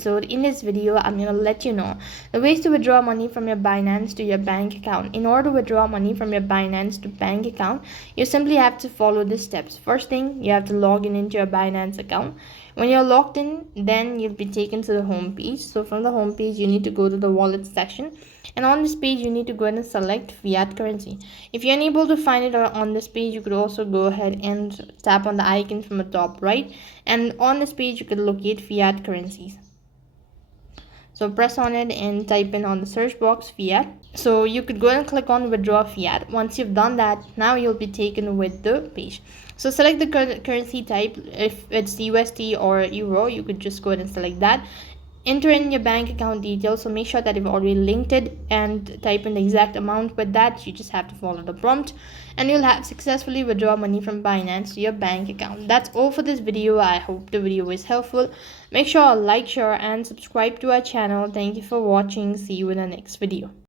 So in this video, I'm going to let you know the ways to withdraw money from your Binance to your bank account. In order to withdraw money from your Binance to bank account, you simply have to follow the steps. First thing, you have to log in into your Binance account. When you're logged in, then you'll be taken to the home page. So from the home page, you need to go to the wallet section. And on this page, you need to go ahead and select fiat currency. If you're unable to find it on this page, you could also go ahead and tap on the icon from the top right. And on this page, you could locate fiat currencies. So press on it and type in on the search box fiat. So you could go and click on withdraw fiat. Once you've done that, now you'll be taken with the page. So select the currency type. If it's USD or Euro, you could just go ahead and select that. Enter in your bank account details, so make sure that you've already linked it and type in the exact amount. With that, you just have to follow the prompt and you'll have successfully withdraw money from Binance to your bank account. That's all for this video. I hope the video was helpful. Make sure to like, share and subscribe to our channel. Thank you for watching. See you in the next video.